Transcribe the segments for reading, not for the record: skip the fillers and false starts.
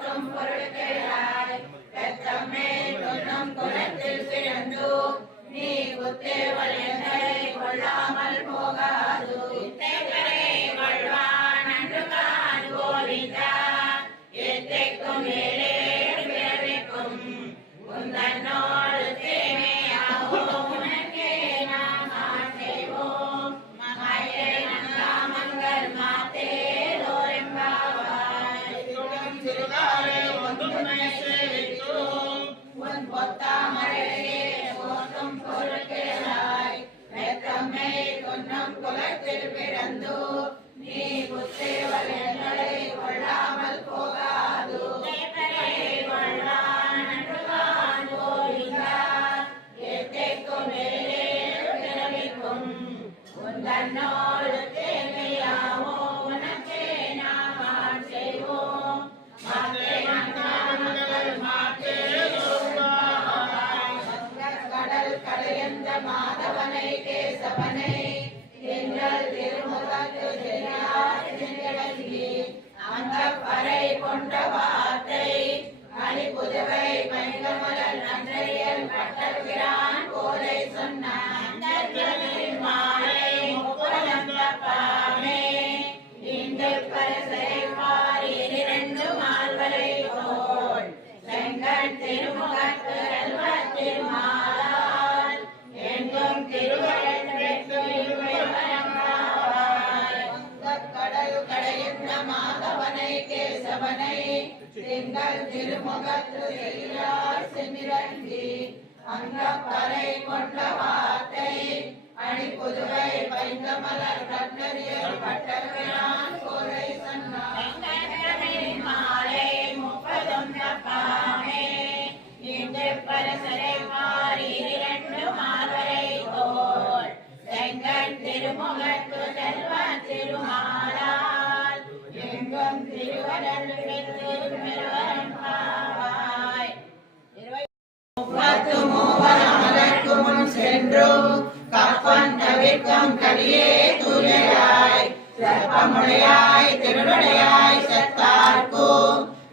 போற்றும் பொருட்களாய் பெற்றம்மே தொன்னும் குலத்தில் பிறந்து நீ குத்தேவல் என்னை கொள்ளாமல் போகாது இத்தேவரை கொள்வான் அன்று கான் கோவிந்தா எத்தைக்கும் மேலே பிறவிக்கும் உந்தன்னோடு தேவையாகும் உனக்கே நாம் ஆசைவோம் மகாயே நங்காமங்கள் மாத்தே லோரெம்பாவாய் சிறுகாலே ஒன்றுமை சேவிக்கும் உன் பொத்தாமரையே போற்றும் பொருட்களாய் வெத்தம்மை தொன்னும் குலத்தில் பிறந்து நீ குத்தேவல் என்னை கொள்ளாமல் போகாது உந்தன்னோடு தேவையாவோ உனக்கே நாம் ஆட்சேவோம் மாத்தே நங்காமங்கள் மாத்தே கடல் கடையந்த மாதவனை கேசவனை எங்கள் திருமுகத்து அந்த பறை கொண்ட வார்த்தை அணி புதுவை பைங்கமலர் நன்றையல் பட்டபிரான் போதை சொன்னான் மாலை முப்பதந்த பாமே இன்று பரிசை பாரி இரண்டு மால்வரை போல் செங்கல் திருமுகத்து செல்வ திருமாலால் எங்கும் திருவள்ளல் கடல் கடையுண்ட மாதவனை கேசவனை திங்கள் திருமுகத்து செய்யார் செமிரங்கி அந்த பறை கொண்ட வார்த்தை அணி புதுவை பைங்கமலர் கண்ணறியல் பட்டபிரான் கோரை சொன்னான் மாலை முப்பதொன்ற பாமே இன்று பரசரை மாறி இரண்டு மால்வரை போல் செங்கல் திருமுகத்து செல்வ திருமாலால் எங்கும் திருவள்ளல் பாவாய் மூவரமலர்க்கு முன் சென்று கப்பன் தவிர்க்கும் கடியே தூயாய் வெப்பமுடையாய் திருநடையாய் செத்தார்க்கு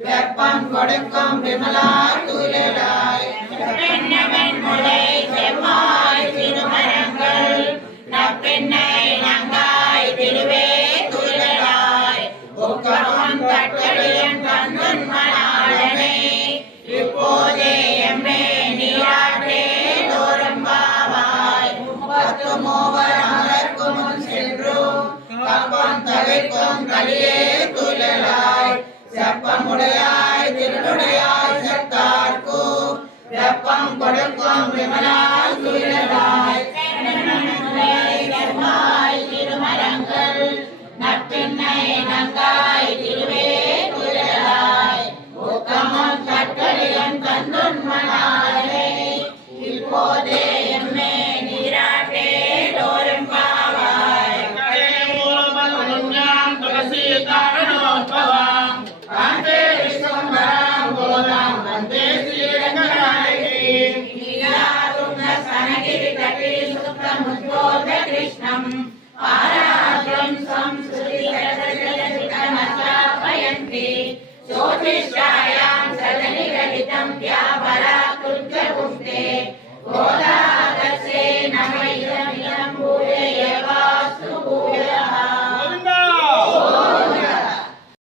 வெப்பம் கொடுக்கும் விமலா தூயாய் பெண்ணவன் முளை செம்மாய் திருமரங்கள் நப்பெண்ணை நங்காய் திருவே தூயாய் உக்கரம் தட்டடியன் கண்ணுன் மணாளனை இப்போதே எம்மே நீராட்டே லோரெம்பாவாய் முப்பத்து மூவர் அமரர்க்கு முன் சென்று கப்பம் தவிர்க்கும் கலியே துழலாய் செப்பமுடையாய் திருநுடையாய் செத்தார்க்கு வெப்பம் கொடுக்கும் விமலா துழலாய் திருமரங்கள் நப்பின்னை நங்காய் திருவே துழலாய் ஊக்கமும் தட்டடியன் தந்துன் மணாளனை இப்போதே எம்மே நீராட்டே லோரெம்பாவாய் துளசி தாரணோத்பவம் வந்தே விஸ்வம்பரம் கோதாம் வந்தே ஸ்ரீரங்கநாயகி நீலாதுங்க சனகிரி தட்டி சுத்தமுத்போத கிருஷ்ணம் ஆராத்யம் சம்ஸ்ருதி கரதஜலசிகமச்சாபயந்தி ज्योतिष्ठायां सदनिगलितं व्यापरा कुञ्जगुप्ते